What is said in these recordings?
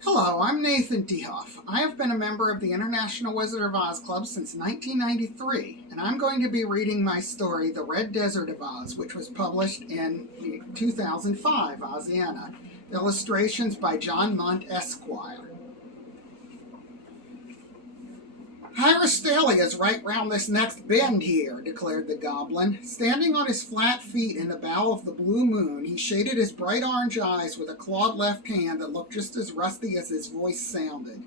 Hello, I'm Nathan Dehoff. I have been a member of the International Wizard of Oz Club since 1993, and I'm going to be reading my story, The Red Desert of Oz, which was published in 2005, Oziana. Illustrations by John Munt, Esquire. Hyrostalia's right round this next bend here, declared the goblin. Standing on his flat feet in the bow of the blue moon, he shaded his bright orange eyes with a clawed left hand that looked just as rusty as his voice sounded.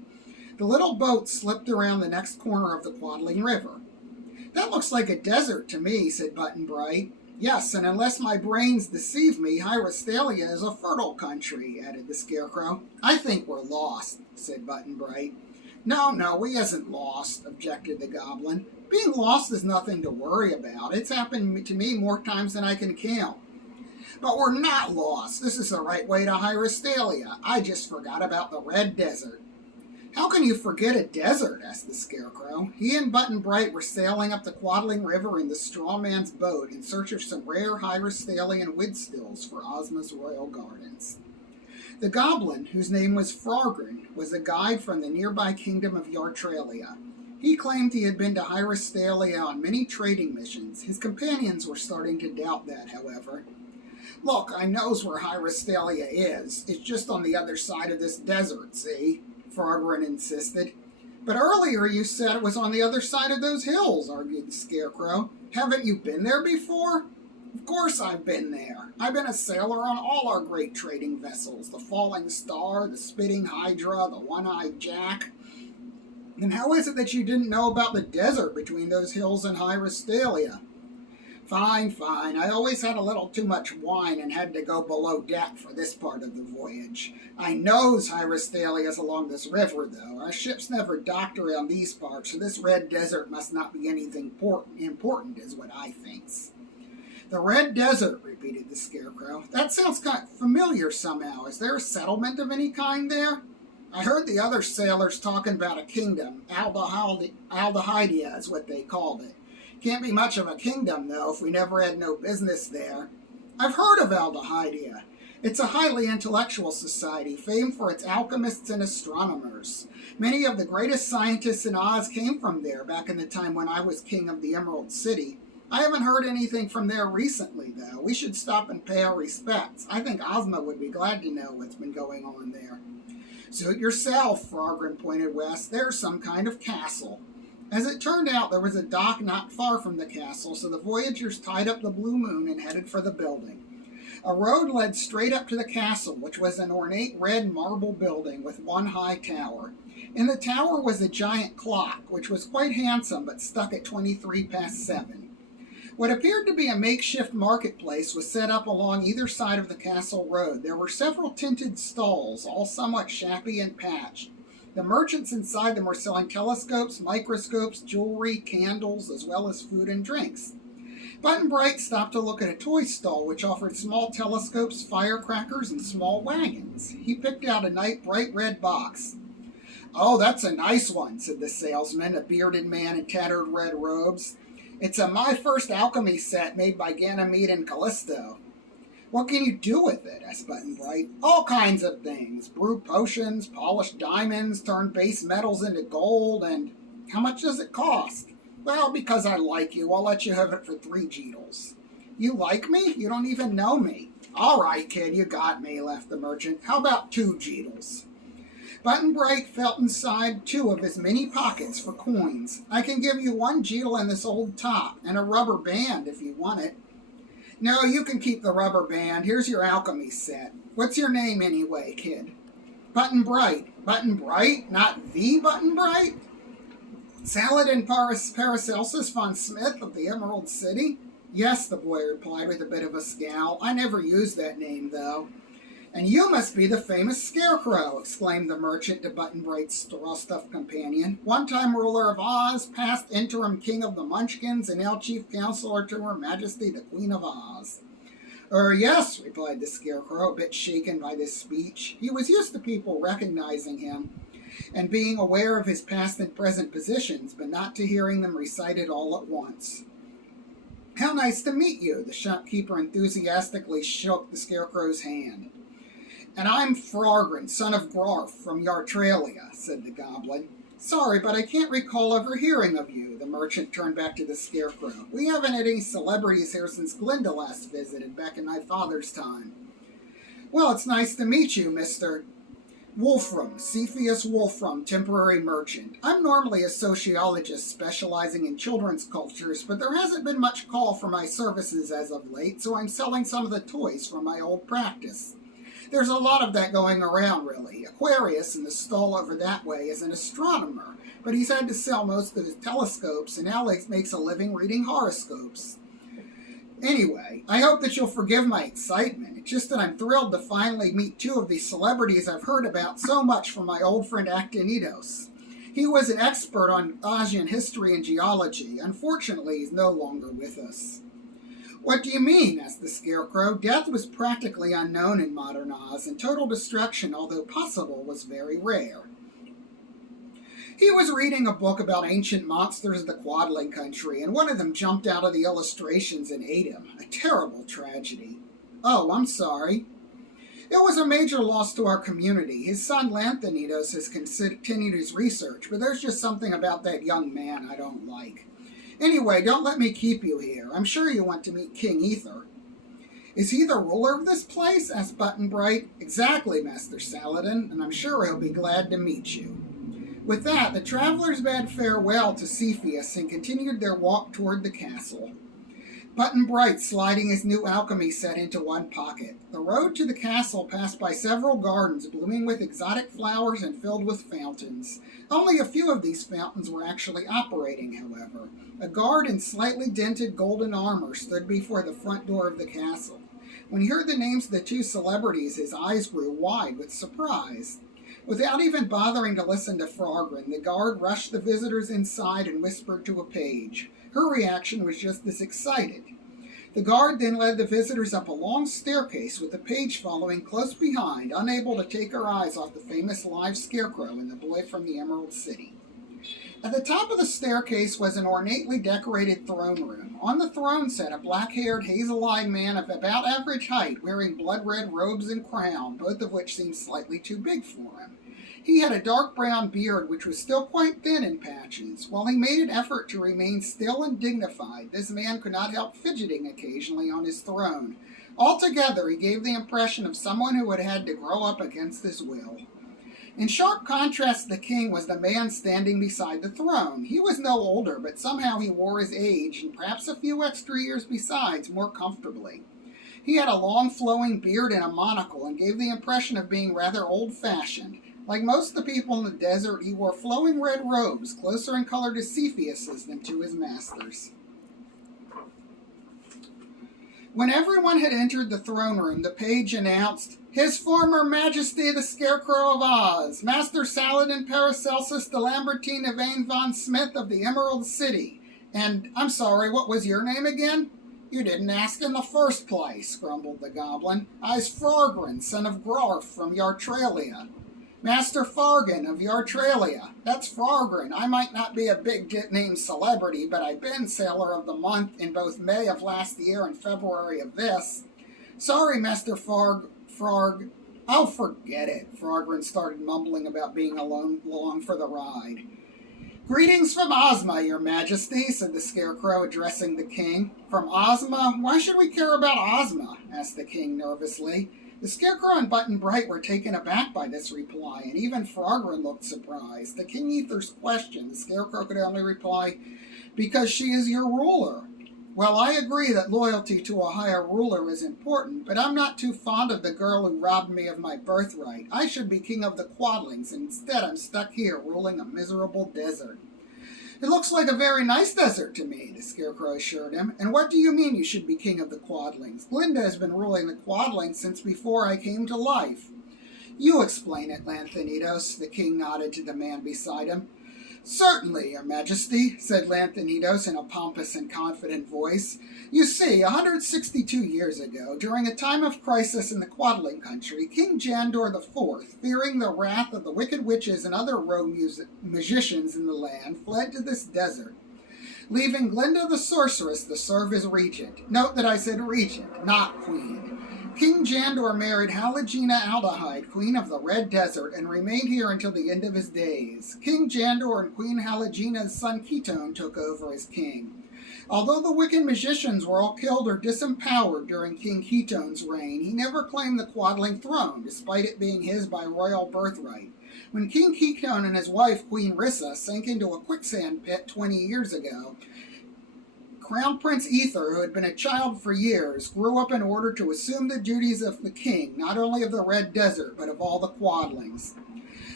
The little boat slipped around the next corner of the Quadling River. That looks like a desert to me, said Button Bright. Yes, and unless my brains deceive me, Hyrostalia is a fertile country, added the Scarecrow. I think we're lost, said Button Bright. No, we isn't lost, objected the goblin. Being lost is nothing to worry about. It's happened to me more times than I can count. But we're not lost. This is the right way to Hyrostalia. I just forgot about the Red Desert. How can you forget a desert? Asked the Scarecrow. He and Button Bright were sailing up the Quadling River in the Straw Man's boat in search of some rare Hyrostalian wood-stills for Ozma's royal gardens. The goblin, whose name was Frogren, was a guide from the nearby kingdom of Yartralia. He claimed he had been to Hyrostalia on many trading missions. His companions were starting to doubt that, however. Look, I knows where Hyrostalia is. It's just on the other side of this desert, see? Frogren insisted. But earlier you said it was on the other side of those hills, argued the Scarecrow. Haven't you been there before? Of course I've been there. I've been a sailor on all our great trading vessels, the Falling Star, the Spitting Hydra, the One-Eyed Jack. And how is it that you didn't know about the desert between those hills and Hyrostalia? Fine. I always had a little too much wine and had to go below deck for this part of the voyage. I knows Hyrostalia's along this river, though. Our ships never docked around these parts, so this red desert must not be anything important, is what I thinks. The Red Desert, repeated the Scarecrow. That sounds kind of familiar somehow. Is there a settlement of any kind there? I heard the other sailors talking about a kingdom. Aldehydia is what they called it. Can't be much of a kingdom, though, if we never had no business there. I've heard of Aldehydia. It's a highly intellectual society, famed for its alchemists and astronomers. Many of the greatest scientists in Oz came from there back in the time when I was king of the Emerald City. I haven't heard anything from there recently, though. We should stop and pay our respects. I think Ozma would be glad to know what's been going on there. Suit yourself, Frogren pointed west. There's some kind of castle. As it turned out, there was a dock not far from the castle, so the voyagers tied up the Blue Moon and headed for the building. A road led straight up to the castle, which was an ornate red marble building with one high tower. In the tower was a giant clock, which was quite handsome but stuck at 23 past 7. What appeared to be a makeshift marketplace was set up along either side of the castle road. There were several tinted stalls, all somewhat shabby and patched. The merchants inside them were selling telescopes, microscopes, jewelry, candles, as well as food and drinks. Button Bright stopped to look at a toy stall which offered small telescopes, firecrackers, and small wagons. He picked out a bright red box. Oh, that's a nice one, said the salesman, a bearded man in tattered red robes. It's a My First Alchemy set made by Ganymede and Callisto. What can you do with it? Asked Button Bright. All kinds of things. Brew potions, polish diamonds, turn base metals into gold, and how much does it cost? Well, because I like you, I'll let you have it for 3 Jeetles. You like me? You don't even know me. All right, kid, you got me, laughed the merchant. How about 2 Jeetles? Button Bright felt inside 2 of his many pockets for coins. I can give you 1 Jeetle and this old top, and a rubber band if you want it. No, you can keep the rubber band. Here's your alchemy set. What's your name anyway, kid? Button Bright. Button Bright? Not the Button Bright? Saladin Paracelsus von Smith of the Emerald City? Yes, the boy replied with a bit of a scowl. I never used that name, though. And you must be the famous Scarecrow, exclaimed the merchant to Button Bright's straw-stuffed companion. One-time ruler of Oz, past interim king of the Munchkins, and now chief counselor to Her Majesty the Queen of Oz. Yes, replied the Scarecrow, a bit shaken by this speech. He was used to people recognizing him and being aware of his past and present positions, but not to hearing them recited all at once. How nice to meet you, the shopkeeper enthusiastically shook the Scarecrow's hand. "And I'm Frogren, son of Grarf, from Yartralia," said the goblin. "Sorry, but I can't recall ever hearing of you," the merchant turned back to the Scarecrow. "We haven't had any celebrities here since Glinda last visited, back in my father's time." "Well, it's nice to meet you, Mr. Wolfram, Cepheus Wolfram, temporary merchant. I'm normally a sociologist specializing in children's cultures, but there hasn't been much call for my services as of late, so I'm selling some of the toys from my old practice. There's a lot of that going around, really. Aquarius, in the stall over that way, is an astronomer, but he's had to sell most of his telescopes and now makes a living reading horoscopes. Anyway, I hope that you'll forgive my excitement. It's just that I'm thrilled to finally meet two of these celebrities I've heard about so much from my old friend Actinidos. He was an expert on Ozian history and geology. Unfortunately, he's no longer with us." "What do you mean?" asked the Scarecrow. "Death was practically unknown in modern Oz, and total destruction, although possible, was very rare." "He was reading a book about ancient monsters of the Quadling country, and one of them jumped out of the illustrations and ate him. A terrible tragedy." "Oh, I'm sorry." "It was a major loss to our community. His son Lanthanidos has continued his research, but there's just something about that young man I don't like. Anyway, don't let me keep you here. I'm sure you want to meet King Ether." "Is he the ruler of this place?" asked Button Bright. "Exactly, Master Saladin, and I'm sure he'll be glad to meet you." With that, the travelers bade farewell to Cepheus and continued their walk toward the castle, Button Bright sliding his new alchemy set into one pocket. The road to the castle passed by several gardens blooming with exotic flowers and filled with fountains. Only a few of these fountains were actually operating, however. A guard in slightly dented golden armor stood before the front door of the castle. When he heard the names of the two celebrities, his eyes grew wide with surprise. Without even bothering to listen to Frogren, the guard rushed the visitors inside and whispered to a page. Her reaction was just as excited. The guard then led the visitors up a long staircase with the page following close behind, unable to take her eyes off the famous live Scarecrow and the boy from the Emerald City. At the top of the staircase was an ornately decorated throne room. On the throne sat a black-haired, hazel-eyed man of about average height, wearing blood-red robes and crown, both of which seemed slightly too big for him. He had a dark brown beard, which was still quite thin in patches. While he made an effort to remain still and dignified, this man could not help fidgeting occasionally on his throne. Altogether, he gave the impression of someone who had had to grow up against his will. In sharp contrast to the king was the man standing beside the throne. He was no older, but somehow he wore his age, and perhaps a few extra years besides, more comfortably. He had a long flowing beard and a monocle, and gave the impression of being rather old-fashioned. Like most of the people in the desert, he wore flowing red robes, closer in color to Cepheus's than to his master's. When everyone had entered the throne room, the page announced, "His former Majesty the Scarecrow of Oz, Master Saladin Paracelsus de Lambertine Yvain von Smith of the Emerald City." And, "I'm sorry, what was your name again?" "You didn't ask in the first place," grumbled the goblin. "I's Frogren, son of Grarf, from Yartralia." "Master Fargan of Yartralia. That's Frogren. I might not be a big-name celebrity, but I've been Sailor of the Month in both May of last year and February of this." "Sorry, Master Frog. Oh, forget it." Frogren started mumbling about being along for the ride. "Greetings from Ozma, Your Majesty," said the Scarecrow, addressing the king. "From Ozma? Why should we care about Ozma?" asked the king nervously. The Scarecrow and Button Bright were taken aback by this reply, and even Frogren looked surprised. To King Ether's question, the Scarecrow could only reply, "Because she is your ruler." "Well, I agree that loyalty to a higher ruler is important, but I'm not too fond of the girl who robbed me of my birthright. I should be king of the Quadlings, and instead I'm stuck here ruling a miserable desert." "It looks like a very nice desert to me," the Scarecrow assured him. "And what do you mean you should be king of the Quadlings? Glinda has been ruling the Quadlings since before I came to life." "You explain it, Lanthanidos," the king nodded to the man beside him. "Certainly, Your Majesty," said Lanthanidos in a pompous and confident voice. "You see, 162 years ago, during a time of crisis in the Quadling country, King Jandor IV, fearing the wrath of the wicked witches and other rogue magicians in the land, fled to this desert, leaving Glinda the sorceress to serve as regent. Note that I said regent, not queen. King Jandor married Halagina Aldahide, Queen of the Red Desert, and remained here until the end of his days. King Jandor and Queen Halagina's son Ketone took over as king. Although the wicked magicians were all killed or disempowered during King Ketone's reign, he never claimed the Quadling throne, despite it being his by royal birthright. When King Ketone and his wife, Queen Rissa, sank into a quicksand pit 20 years ago, Crown Prince Ether, who had been a child for years, grew up in order to assume the duties of the king, not only of the Red Desert, but of all the Quadlings.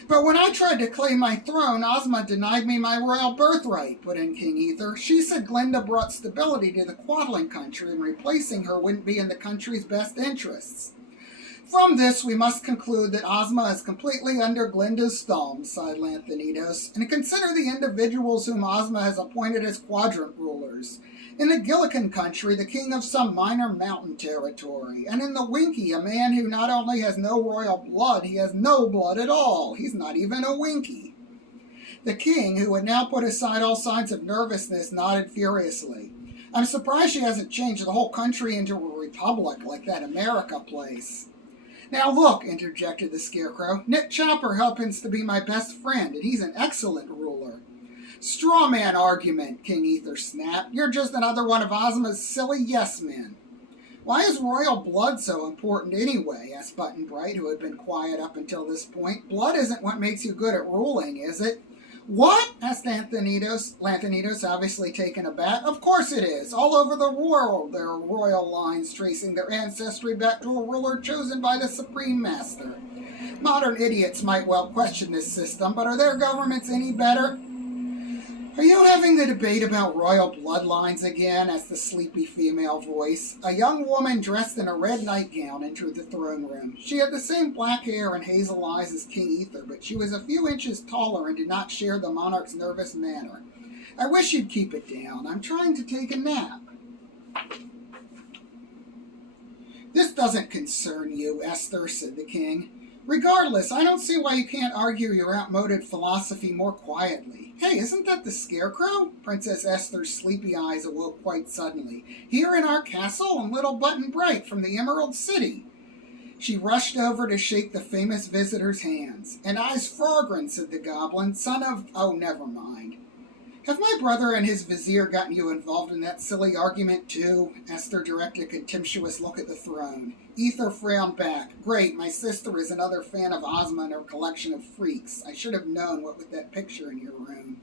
But when I tried to claim my throne, Ozma denied me my royal birthright, put in King Ether. She said Glinda brought stability to the Quadling country, and replacing her wouldn't be in the country's best interests. From this, we must conclude that Ozma is completely under Glinda's thumb, sighed Lanthanidos, and consider the individuals whom Ozma has appointed as quadrant rulers. In the Gillikin country, the king of some minor mountain territory, and in the Winkie, a man who not only has no royal blood, he has no blood at all. He's not even a Winkie. The king, who had now put aside all signs of nervousness, nodded furiously. I'm surprised she hasn't changed the whole country into a republic like that America place. Now look, interjected the Scarecrow, Nick Chopper happens to be my best friend, and he's an excellent ruler. Straw man argument, King Ether snapped. You're just another one of Ozma's silly yes-men. Why is royal blood so important anyway? Asked Button Bright, who had been quiet up until this point. Blood isn't what makes you good at ruling, is it? What? Asked Lanthanidos, obviously taken aback. Of course it is. All over the world there are royal lines tracing their ancestry back to a ruler chosen by the Supreme Master. Modern idiots might well question this system, but are their governments any better? Are you having the debate about royal bloodlines again? Asked the sleepy female voice. A young woman dressed in a red nightgown entered the throne room. She had the same black hair and hazel eyes as King Ether, but she was a few inches taller and did not share the monarch's nervous manner. I wish you'd keep it down. I'm trying to take a nap. This doesn't concern you, Esther, said the king. Regardless, I don't see why you can't argue your outmoded philosophy more quietly. Hey, isn't that the Scarecrow? Princess Esther's sleepy eyes awoke quite suddenly. Here in our castle, and little Button Bright from the Emerald City. She rushed over to shake the famous visitor's hands. And I's Frogren, said the goblin, son of... Oh, never mind. Have my brother and his vizier gotten you involved in that silly argument, too? Esther directed a contemptuous look at the throne. Ether frowned back. Great, my sister is another fan of Ozma and her collection of freaks. I should have known what with that picture in your room.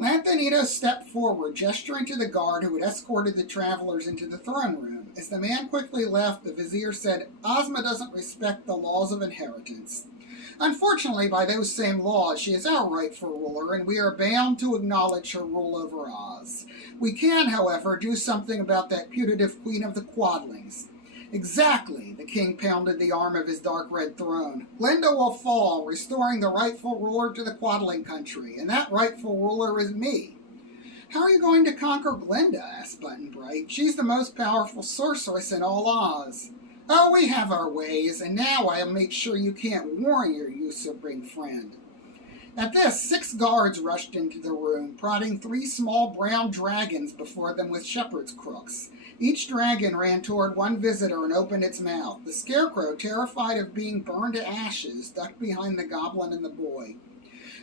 Lanthanidos stepped forward, gesturing to the guard who had escorted the travelers into the throne room. As the man quickly left, the vizier said, Ozma doesn't respect the laws of inheritance. Unfortunately, by those same laws, she is our rightful ruler, and we are bound to acknowledge her rule over Oz. We can, however, do something about that putative queen of the Quadlings. Exactly, the king pounded the arm of his dark red throne. Glinda will fall, restoring the rightful ruler to the Quadling country, and that rightful ruler is me. How are you going to conquer Glinda? Asked Button Bright. She's the most powerful sorceress in all Oz. Oh, we have our ways, and now I'll make sure you can't warn your usurping friend. At this, 6 guards rushed into the room, prodding 3 small brown dragons before them with shepherd's crooks. Each dragon ran toward one visitor and opened its mouth. The Scarecrow, terrified of being burned to ashes, ducked behind the goblin and the boy.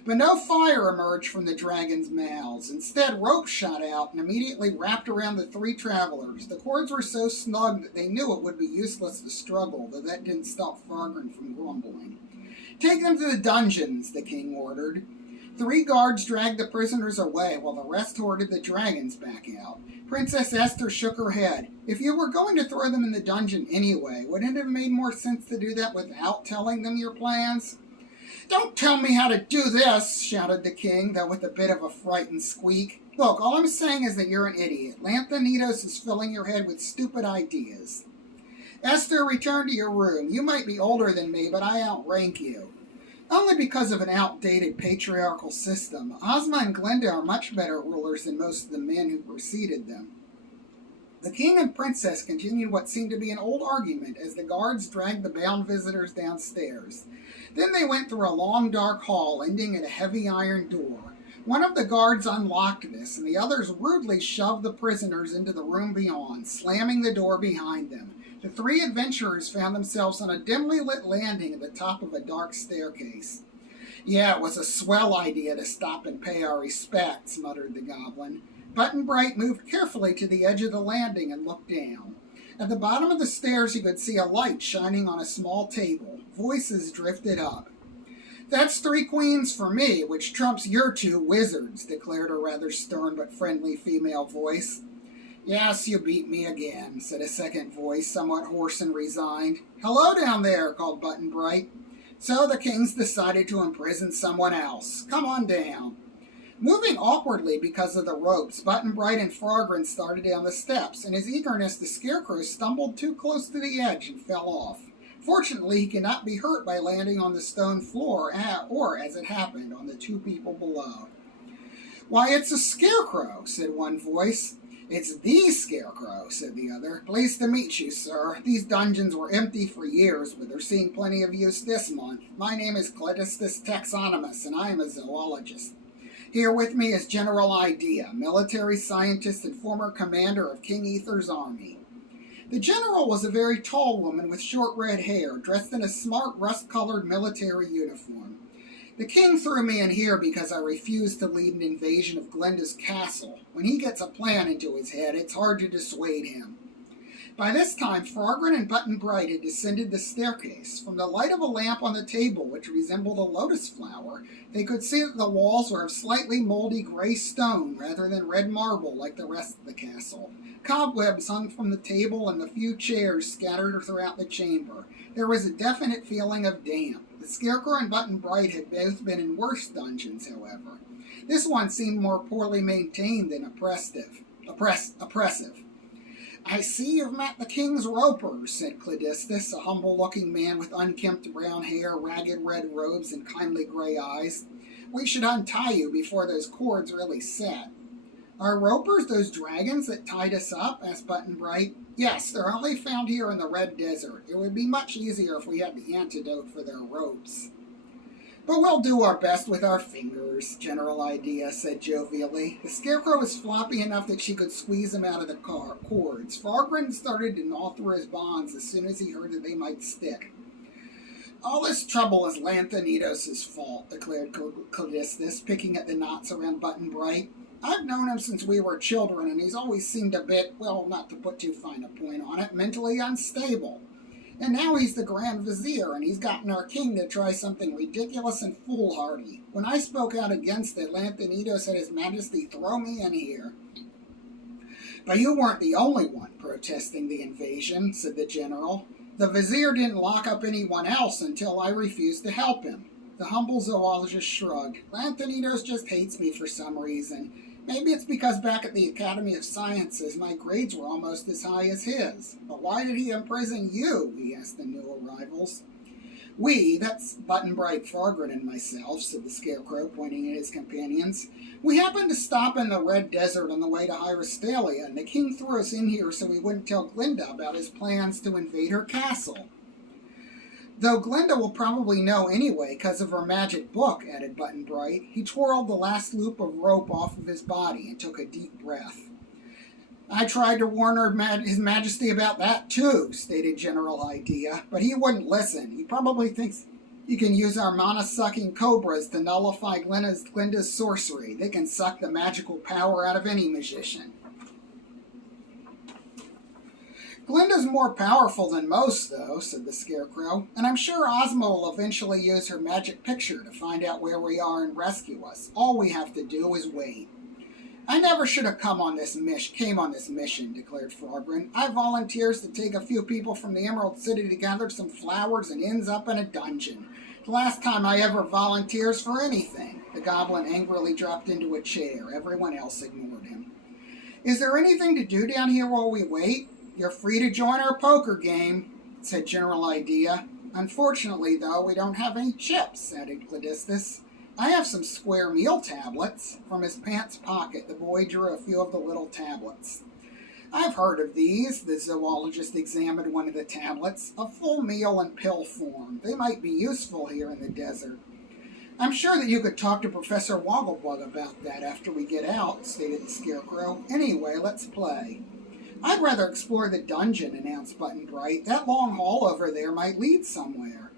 But no fire emerged from the dragons' mouths. Instead, ropes shot out and immediately wrapped around the 3 travelers. The cords were so snug that they knew it would be useless to struggle, though that didn't stop Fargren from grumbling. Take them to the dungeons, the king ordered. 3 guards dragged the prisoners away, while the rest ordered the dragons back out. Princess Esther shook her head. If you were going to throw them in the dungeon anyway, wouldn't it have made more sense to do that without telling them your plans? Don't tell me how to do this, shouted the king, though with a bit of a frightened squeak. Look, all I'm saying is that you're an idiot. Lanthanidos is filling your head with stupid ideas. Esther, return to your room. You might be older than me, but I outrank you. Only because of an outdated patriarchal system. Ozma and Glinda are much better rulers than most of the men who preceded them. The king and princess continued what seemed to be an old argument as the guards dragged the bound visitors downstairs. Then they went through a long dark hall, ending at a heavy iron door. One of the guards unlocked this, and the others rudely shoved the prisoners into the room beyond, slamming the door behind them. The three adventurers found themselves on a dimly lit landing at the top of a dark staircase. Yeah, it was a swell idea to stop and pay our respects, muttered the goblin. Button-Bright moved carefully to the edge of the landing and looked down. At the bottom of the stairs he could see a light shining on a small table. Voices drifted up. That's 3 queens for me, which trumps your 2 wizards, declared a rather stern but friendly female voice. Yes, you beat me again, said a second voice, somewhat hoarse and resigned. Hello down there, called Button-Bright. So the kings decided to imprison someone else. Come on down. Moving awkwardly because of the ropes, Button-Bright and Frogren started down the steps. In his eagerness, the Scarecrow stumbled too close to the edge and fell off. Fortunately, he could not be hurt by landing on the stone floor, or, as it happened, on the 2 people below. Why, it's a Scarecrow, said one voice. It's the Scarecrow, said the other. Pleased to meet you, sir. These dungeons were empty for years, but they're seeing plenty of use this month. My name is Cledistus Taxonomus, and I am a zoologist. Here with me is General Idea, military scientist and former commander of King Ether's army. The general was a very tall woman with short red hair, dressed in a smart rust-colored military uniform. The king threw me in here because I refused to lead an invasion of Glinda's castle. When he gets a plan into his head, it's hard to dissuade him. By this time, Frogren and Button-Bright had descended the staircase. From the light of a lamp on the table, which resembled a lotus flower, they could see that the walls were of slightly moldy gray stone rather than red marble like the rest of the castle. Cobwebs hung from the table and the few chairs scattered throughout the chamber. There was a definite feeling of damp. The Scarecrow and Button-Bright had both been in worse dungeons, however. This one seemed more poorly maintained than oppressive. I see you've met the king's ropers, said Cledistus, a humble-looking man with unkempt brown hair, ragged red robes, and kindly gray eyes. We should untie you before those cords really set. Are ropers those dragons that tied us up? Asked Button-Bright. Yes, they're only found here in the Red Desert. It would be much easier if we had the antidote for their ropes. But we'll do our best with our fingers, General Idea said jovially. The Scarecrow was floppy enough that she could squeeze him out of the cords. Frogren started to gnaw through his bonds as soon as he heard that they might stick. All this trouble is Lanthanidos' fault, declared Cledistus, picking at the knots around Button-Bright. I've known him since we were children, and he's always seemed a bit, well, not to put too fine a point on it, mentally unstable. And now he's the Grand Vizier, and he's gotten our king to try something ridiculous and foolhardy. When I spoke out against it, Lanthanidos had His Majesty throw me in here. But you weren't the only one protesting the invasion, said the general. The Vizier didn't lock up anyone else until I refused to help him. The humble zoologist shrugged. Lanthanidos just hates me for some reason. Maybe it's because back at the Academy of Sciences my grades were almost as high as his. But why did he imprison you? He asked the new arrivals. We, that's Button-Bright, Frogren, and myself, said the Scarecrow, pointing at his companions. We happened to stop in the Red Desert on the way to Hyrostalia, and the king threw us in here so he wouldn't tell Glinda about his plans to invade her castle. Though Glinda will probably know anyway because of her magic book, added Button-Bright. He twirled the last loop of rope off of his body and took a deep breath. I tried to warn His Majesty about that too, stated General Idea, but he wouldn't listen. He probably thinks he can use our mana-sucking cobras to nullify Glinda's sorcery. They can suck the magical power out of any magician. Glinda's more powerful than most, though, said the Scarecrow, and I'm sure Ozma will eventually use her magic picture to find out where we are and rescue us. All we have to do is wait. I never should have came on this mission, declared Frogren. I volunteers to take a few people from the Emerald City to gather some flowers and ends up in a dungeon. The last time I ever volunteers for anything. The goblin angrily dropped into a chair. Everyone else ignored him. Is there anything to do down here while we wait? You're free to join our poker game, said General Idea. Unfortunately, though, we don't have any chips, added Cledistus. I have some square meal tablets. From his pants pocket, the boy drew a few of the little tablets. I've heard of these. The zoologist examined one of the tablets. A full meal in pill form. They might be useful here in the desert. I'm sure that you could talk to Professor Wogglebug about that after we get out, stated the Scarecrow. Anyway, let's play. I'd rather explore the dungeon, announced Button Bright. That long hall over there might lead somewhere.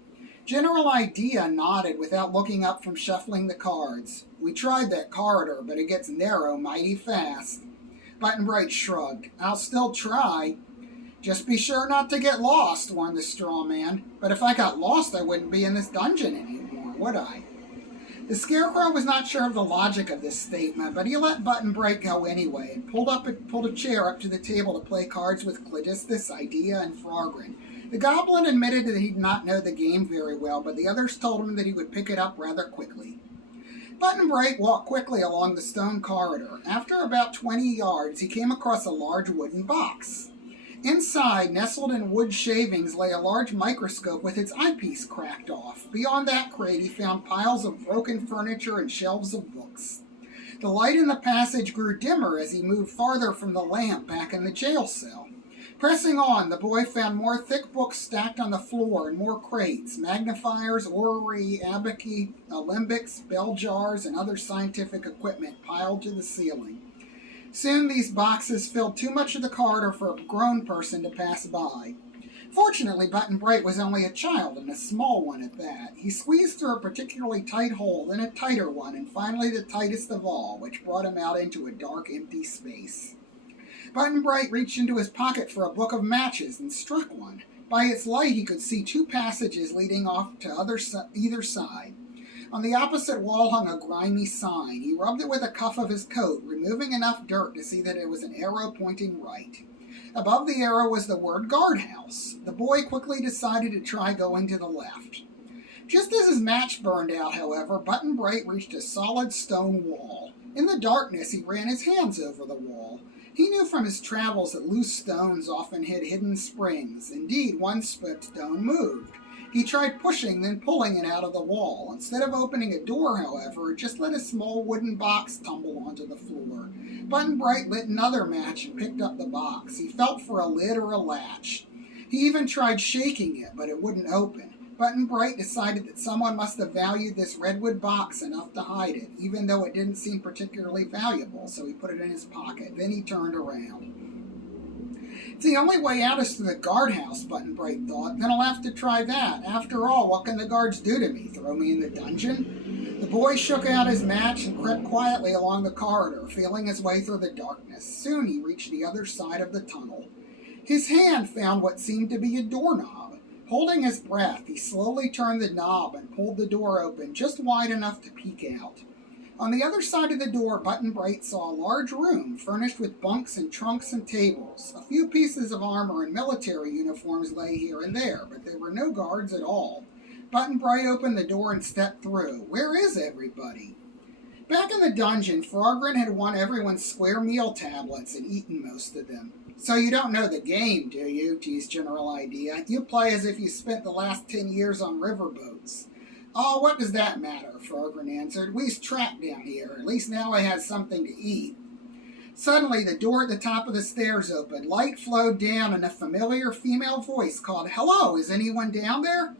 General Idea nodded without looking up from shuffling the cards. We tried that corridor, but it gets narrow mighty fast. Button Bright shrugged. I'll still try. Just be sure not to get lost, warned the straw man. But if I got lost, I wouldn't be in this dungeon anymore, would I? The Scarecrow was not sure of the logic of this statement, but he let Button Bright go anyway and pulled a chair up to the table to play cards with Cladistus, Idea, and Frogren. The goblin admitted that he did not know the game very well, but the others told him that he would pick it up rather quickly. Button Bright walked quickly along the stone corridor. After about 20 yards, he came across a large wooden box. Inside, nestled in wood shavings, lay a large microscope with its eyepiece cracked off. Beyond that crate, he found piles of broken furniture and shelves of books. The light in the passage grew dimmer as he moved farther from the lamp back in the jail cell. Pressing on, the boy found more thick books stacked on the floor and more crates, magnifiers, orrery, abaci, alembics, bell jars, and other scientific equipment piled to the ceiling. Soon these boxes filled too much of the corridor for a grown person to pass by. Fortunately, Button Bright was only a child, and a small one at that. He squeezed through a particularly tight hole, then a tighter one, and finally the tightest of all, which brought him out into a dark, empty space. Button Bright reached into his pocket for a book of matches and struck one. By its light, he could see two passages leading off to either side. On the opposite wall hung a grimy sign. He rubbed it with a cuff of his coat, removing enough dirt to see that it was an arrow pointing right. Above the arrow was the word guardhouse. The boy quickly decided to try going to the left. Just as his match burned out, however, Button Bright reached a solid stone wall. In the darkness, he ran his hands over the wall. He knew from his travels that loose stones often hid hidden springs. Indeed, one stone moved. He tried pushing, then pulling it out of the wall. Instead of opening a door, however, it just let a small wooden box tumble onto the floor. Button Bright lit another match and picked up the box. He felt for a lid or a latch. He even tried shaking it, but it wouldn't open. Button Bright decided that someone must have valued this redwood box enough to hide it, even though it didn't seem particularly valuable, so he put it in his pocket. Then he turned around. It's the only way out is through the guardhouse, Button Bright thought. Then I'll have to try that. After all, what can the guards do to me? Throw me in the dungeon? The boy shook out his match and crept quietly along the corridor, feeling his way through the darkness. Soon he reached the other side of the tunnel. His hand found what seemed to be a doorknob. Holding his breath, he slowly turned the knob and pulled the door open just wide enough to peek out. On the other side of the door, Button Bright saw a large room furnished with bunks and trunks and tables. A few pieces of armor and military uniforms lay here and there, but there were no guards at all. Button Bright opened the door and stepped through. Where is everybody? Back in the dungeon, Frogren had won everyone's square meal tablets and eaten most of them. So you don't know the game, do you? Teased General Idea. You play as if you spent the last 10 years on riverboats. Oh, what does that matter? Frogren answered. We's trapped down here. At least now I have something to eat. Suddenly, the door at the top of the stairs opened. Light flowed down, and a familiar female voice called, Hello, is anyone down there?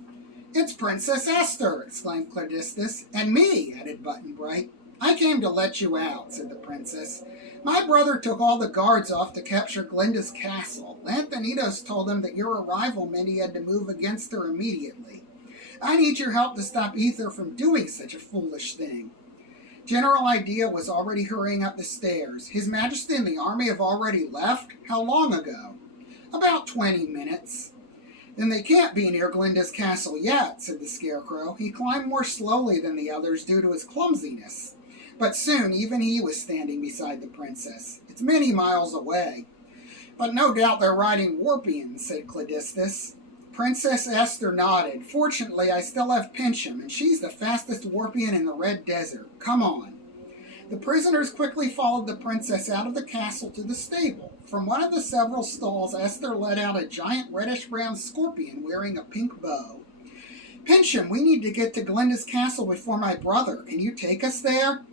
It's Princess Esther, exclaimed Cladistus. And me, added Button Bright. I came to let you out, said the princess. My brother took all the guards off to capture Glinda's castle. Lanthanitos told him that your arrival meant he had to move against her immediately. I need your help to stop Ether from doing such a foolish thing. General Idea was already hurrying up the stairs. His Majesty and the army have already left? How long ago? About 20 minutes. Then they can't be near Glinda's castle yet, said the Scarecrow. He climbed more slowly than the others due to his clumsiness. But soon even he was standing beside the princess. It's many miles away. But no doubt they're riding Warpians, said Cladistus. Princess Esther nodded. Fortunately, I still have Pincham, and she's the fastest Warpian in the Red Desert. Come on. The prisoners quickly followed the princess out of the castle to the stable. From one of the several stalls, Esther let out a giant reddish-brown scorpion wearing a pink bow. Pincham, we need to get to Glinda's castle before my brother. Can you take us there?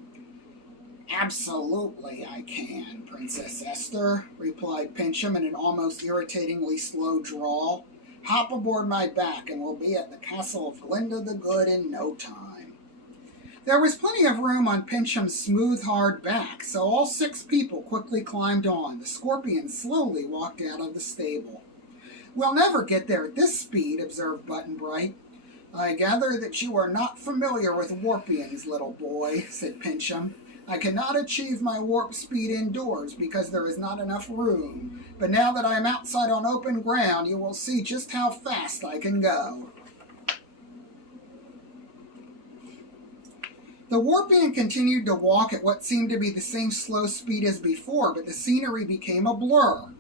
Absolutely I can, Princess Esther, replied Pincham in an almost irritatingly slow drawl. Hop aboard my back and we'll be at the castle of Glinda the Good in no time. There was plenty of room on Pincham's smooth, hard back, so all 6 people quickly climbed on. The scorpion slowly walked out of the stable. "We'll never get there at this speed," observed Button-Bright. "I gather that you are not familiar with warpians, little boy," said Pincham. "I cannot achieve my warp speed indoors because there is not enough room. But now that I am outside on open ground, you will see just how fast I can go." The warpian continued to walk at what seemed to be the same slow speed as before, but the scenery became a blur.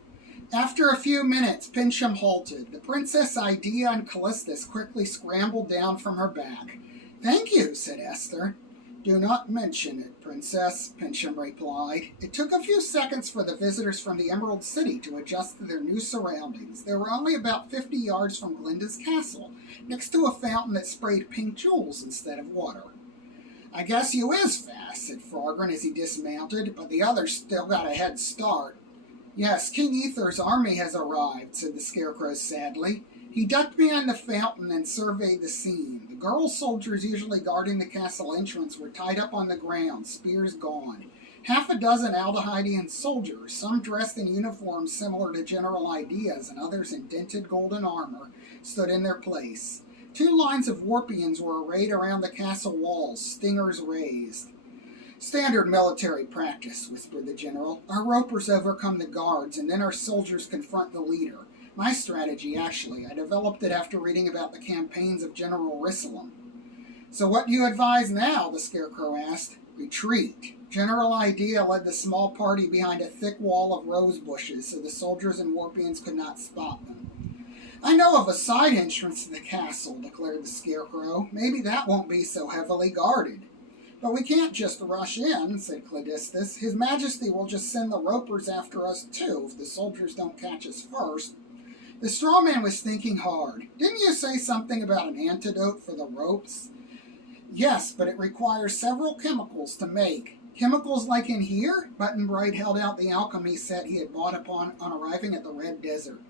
After a few minutes, Pincham halted. The Princess Idea and Callistus quickly scrambled down from her back. "Thank you," said Esther. "Do not mention it, Princess," Pincham replied. It took a few seconds for the visitors from the Emerald City to adjust to their new surroundings. They were only about 50 yards from Glinda's castle, next to a fountain that sprayed pink jewels instead of water. "I guess you is fast," said Frogren as he dismounted, "but the others still got a head start." "Yes, King Ether's army has arrived," said the Scarecrow sadly. He ducked behind the fountain and surveyed the scene. The girl soldiers usually guarding the castle entrance were tied up on the ground, spears gone. Half a dozen Aldehydian soldiers, some dressed in uniforms similar to General Idea's and others in dented golden armor, stood in their place. 2 lines of warpians were arrayed around the castle walls, stingers raised. "Standard military practice," whispered the general. "Our ropers overcome the guards, and then our soldiers confront the leader. My strategy, actually. I developed it after reading about the campaigns of General Rissalem." "So what do you advise now?" the Scarecrow asked. "Retreat." General Idea led the small party behind a thick wall of rose bushes so the soldiers and warpians could not spot them. "I know of a side entrance to the castle," declared the Scarecrow. "Maybe that won't be so heavily guarded." "But we can't just rush in," said Callistus. "His Majesty will just send the ropers after us too if the soldiers don't catch us first." The straw man was thinking hard. "Didn't you say something about an antidote for the ropes?" "Yes, but it requires several chemicals to make." "Chemicals like in here?" Button-Bright held out the alchemy set he had bought on arriving at the Red Desert.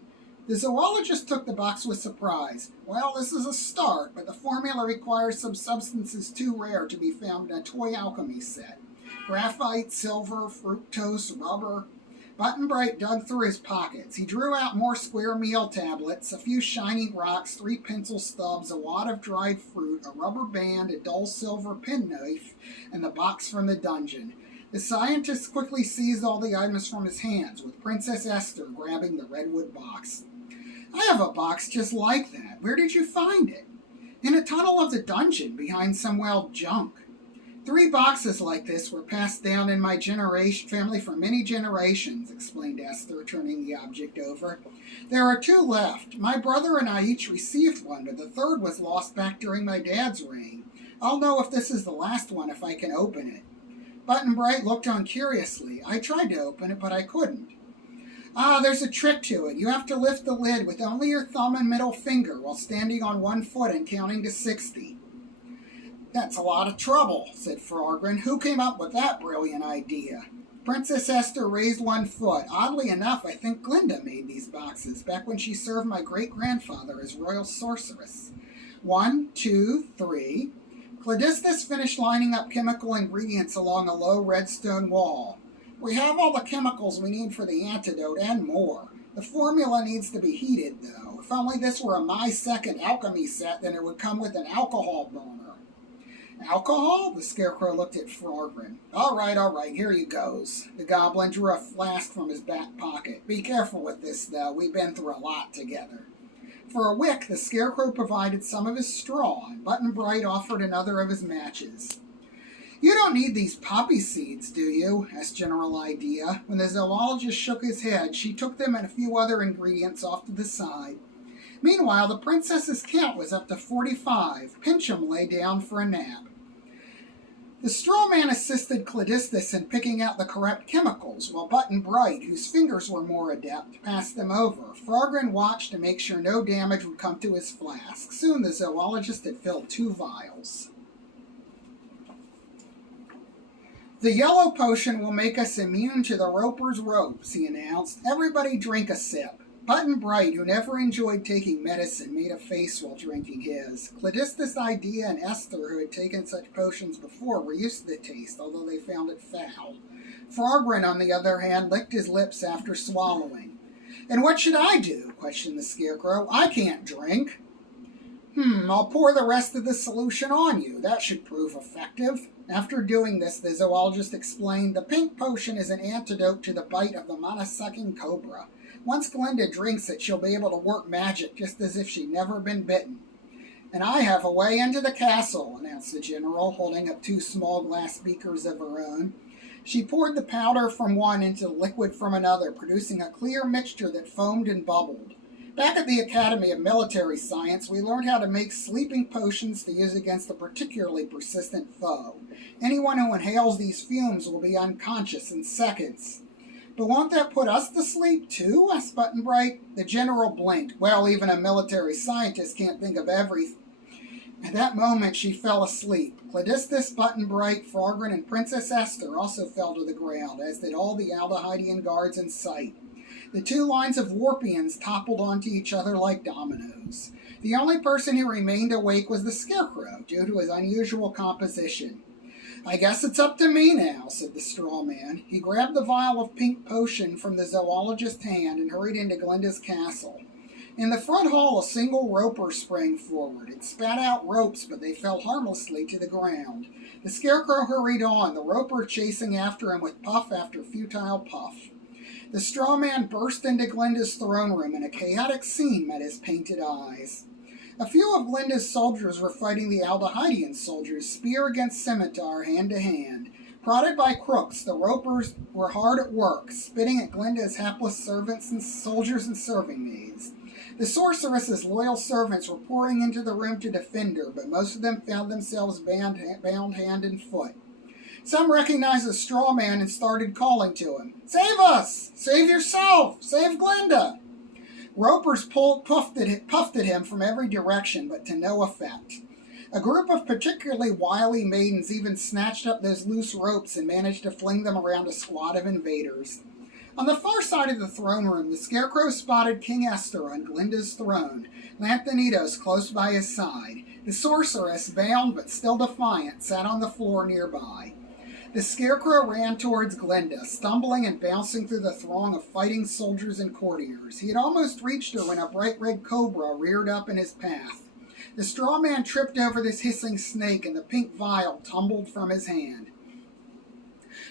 The zoologist took the box with surprise. "Well, this is a start, but the formula requires some substances too rare to be found in a toy alchemy set. Graphite, silver, fructose, rubber." Button-Bright dug through his pockets. He drew out more square meal tablets, a few shiny rocks, 3 pencil stubs, a wad of dried fruit, a rubber band, a dull silver penknife, and the box from the dungeon. The scientist quickly seized all the items from his hands, with Princess Esther grabbing the redwood box. "I have a box just like that. Where did you find it?" "In a tunnel of the dungeon, behind some wild junk." 3 boxes like this were passed down in my family for many generations," explained Esther, turning the object over. "There are 2 left. My brother and I each received one, but the 3rd was lost back during my dad's reign. I'll know if this is the last one if I can open it." Button-Bright looked on curiously. "I tried to open it, but I couldn't." "Ah, there's a trick to it. You have to lift the lid with only your thumb and middle finger while standing on 1 foot and counting to 60. "That's a lot of trouble," said Frogren. "Who came up with that brilliant idea?" Princess Esther raised 1 foot. "Oddly enough, I think Glinda made these boxes back when she served my great-grandfather as royal sorceress. 1, 2, 3. Callistus finished lining up chemical ingredients along a low redstone wall. "We have all the chemicals we need for the antidote and more. The formula needs to be heated, though. If only this were a My Second alchemy set, then it would come with an alcohol burner." "Alcohol?" The Scarecrow looked at Frogren. All right, here you goes." The goblin drew a flask from his back pocket. "Be careful with this, though. We've been through a lot together." For a wick, the Scarecrow provided some of his straw, and Button-Bright offered another of his matches. "You don't need these poppy seeds, do you?" asked General Idea. When the zoologist shook his head, she took them and a few other ingredients off to the side. Meanwhile, the princess's count was up to 45. Pincham lay down for a nap. The straw man assisted Callistus in picking out the correct chemicals, while Button-Bright, whose fingers were more adept, passed them over. Frogren watched to make sure no damage would come to his flask. Soon the zoologist had filled 2 vials. "The yellow potion will make us immune to the roper's ropes," he announced. "Everybody drink a sip." Button Bright, who never enjoyed taking medicine, made a face while drinking his. Cladistus, Idea, and Esther, who had taken such potions before, were used to the taste, although they found it foul. Frogren, on the other hand, licked his lips after swallowing. "And what should I do?" questioned the Scarecrow. "I can't drink." I'll pour the rest of the solution on you. That should prove effective." After doing this, the zoologist explained, "The pink potion is an antidote to the bite of the mana-sucking cobra. Once Glinda drinks it, she'll be able to work magic just as if she'd never been bitten." "And I have a way into the castle," announced the general, holding up 2 small glass beakers of her own. She poured the powder from one into the liquid from another, producing a clear mixture that foamed and bubbled. "Back at the Academy of Military Science, we learned how to make sleeping potions to use against a particularly persistent foe. Anyone who inhales these fumes will be unconscious in seconds." "But won't that put us to sleep, too?" asked Button Bright. The general blinked. "Well, even a military scientist can't think of everything." At that moment, she fell asleep. Cladistus, Button Bright, Frogren, and Princess Esther also fell to the ground, as did all the Aldehydian guards in sight. The 2 lines of Warpians toppled onto each other like dominoes. The only person who remained awake was the Scarecrow, due to his unusual composition. "I guess it's up to me now," said the straw man. He grabbed the vial of pink potion from the zoologist's hand and hurried into Glinda's castle. In the front hall, a single roper sprang forward. It spat out ropes, but they fell harmlessly to the ground. The Scarecrow hurried on, the roper chasing after him with puff after futile puff. The straw man burst into Glinda's throne room, and a chaotic scene met his painted eyes. A few of Glinda's soldiers were fighting the Aldehydian soldiers, spear against scimitar, hand to hand. Prodded by crooks, the ropers were hard at work, spitting at Glinda's hapless servants and soldiers and serving maids. The sorceress's loyal servants were pouring into the room to defend her, but most of them found themselves bound hand and foot. Some recognized the straw man and started calling to him, "Save us! Save yourself! Save Glinda!" Ropers puffed at him from every direction, but to no effect. A group of particularly wily maidens even snatched up those loose ropes and managed to fling them around a squad of invaders. On the far side of the throne room, the Scarecrow spotted King Esther on Glinda's throne, Lanthanidos close by his side. The sorceress, bound but still defiant, sat on the floor nearby. The Scarecrow ran towards Glinda, stumbling and bouncing through the throng of fighting soldiers and courtiers. He had almost reached her when a bright red cobra reared up in his path. The straw man tripped over this hissing snake, and the pink vial tumbled from his hand.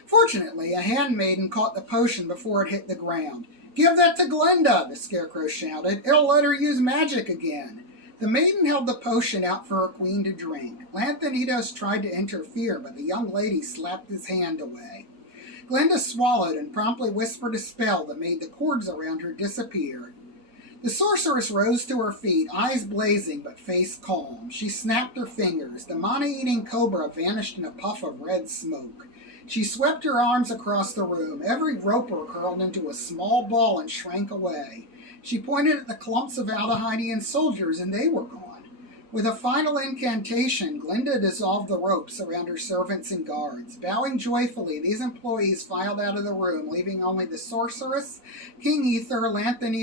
Fortunately, a handmaiden caught the potion before it hit the ground. "Give that to Glinda!" the Scarecrow shouted. "It'll let her use magic again." The maiden held the potion out for her queen to drink. Lanthanidos tried to interfere, but the young lady slapped his hand away. Glinda swallowed and promptly whispered a spell that made the cords around her disappear. The sorceress rose to her feet, eyes blazing but face calm. She snapped her fingers. The mana-eating cobra vanished in a puff of red smoke. She swept her arms across the room. Every roper curled into a small ball and shrank away. She pointed at the clumps of Aldehydian soldiers, and they were gone. With a final incantation, Glinda dissolved the ropes around her servants and guards. Bowing joyfully, these employees filed out of the room, leaving only the sorceress, King Ether, Lanthanidos,